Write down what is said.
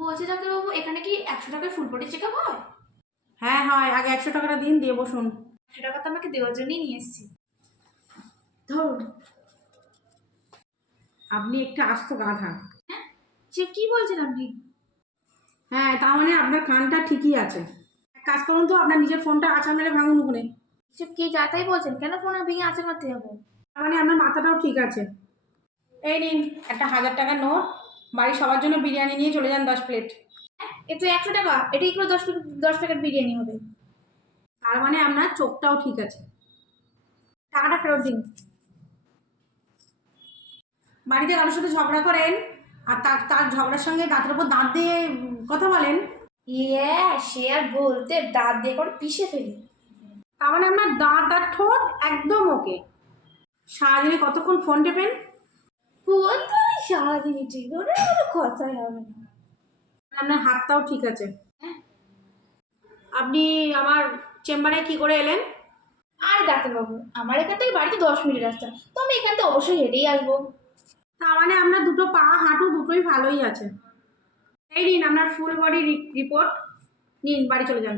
বলছি ডাক্তারবাবু এখানে কি একশো টাকায় ফুল বডি চেক আপ হয়? হ্যাঁ হয়। আগে একশো টাকাটা দিন দিয়ে বসুন। একশো টাকা তো আমাকে দেওয়ার জন্যই নিয়ে এসেছি। ধরুন। আপনি একটা আস্ত গাধা। সে কি বলছেন আপনি? হ্যাঁ তার মানে আপনার কানটা ঠিকই আছে। এক কাজ করুন তো আপনার নিজের ফোনটা আছাড় মেরে ভাঙুন ওখানে। সে কি যা তাই বলছেন কেন ফোন ভেঙে আঁচের মারতে যাব? তার মানে আপনার মাথাটাও ঠিক আছে। এই নিন একটা হাজার টাকার নোট। বাড়ি সবার জন্য বিরিয়ানি নিয়ে চলে যান দশ প্লেট। এ তো একশো টাকা? এটাই করে দশ দশ প্যাকেট বিরিয়ানি হবে। তার মানে আপনার চোখটাও ঠিক আছে। টাকাটা ফেরত দিন। বাড়িতে কারোর সাথে ঝগড়া করেন আর তার তার ঝগড়ার সঙ্গে দাঁতের উপর দাঁত দিয়ে কথা বলেন। ইয়ে সে আর বলতে দাঁত দিয়ে করে পিষে ফেলি। তার মানে আপনার দাঁত আর ঠোঁট একদম ওকে সারাদিনে কতক্ষণ ফোন টেপেন? ধরে সারাদিন ঠিক ওটা কোনো কথাই হবে না। আপনার হাতটাও ঠিক আছে। আপনি আমার চেম্বারে কি করে এলেন? আর ডাক্তারবাবু আমার এখান থেকে বাড়িতে দশ মিনিট রাস্তা। তো আমি এখান থেকে অবশ্যই হেঁটেই আসব। তার মানে আপনার দুটো পা হাঁটু দুটোই ভালোই আছে। এই নিন আপনার ফুল বডি রিপোর্ট নিন বাড়ি চলে যান।